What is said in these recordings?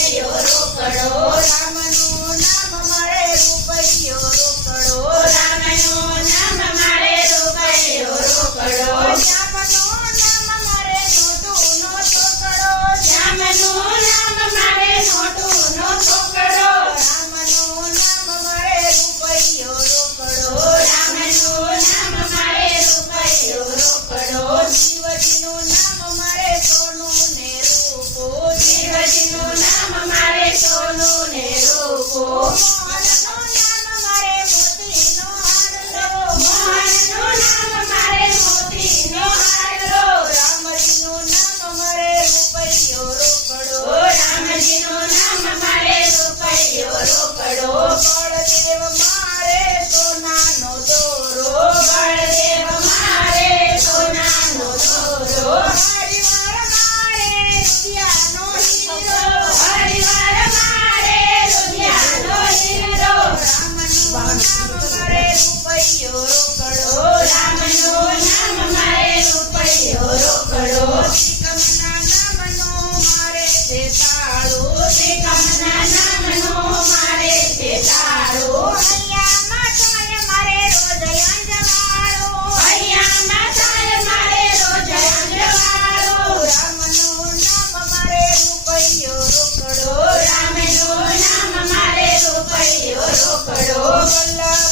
કર્યો રોકડો us.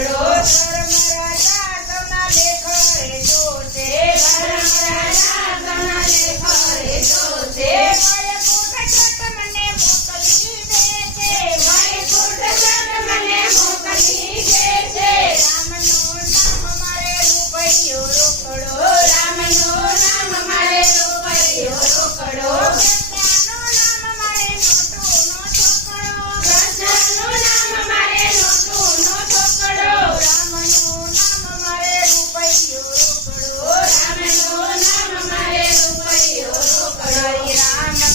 करो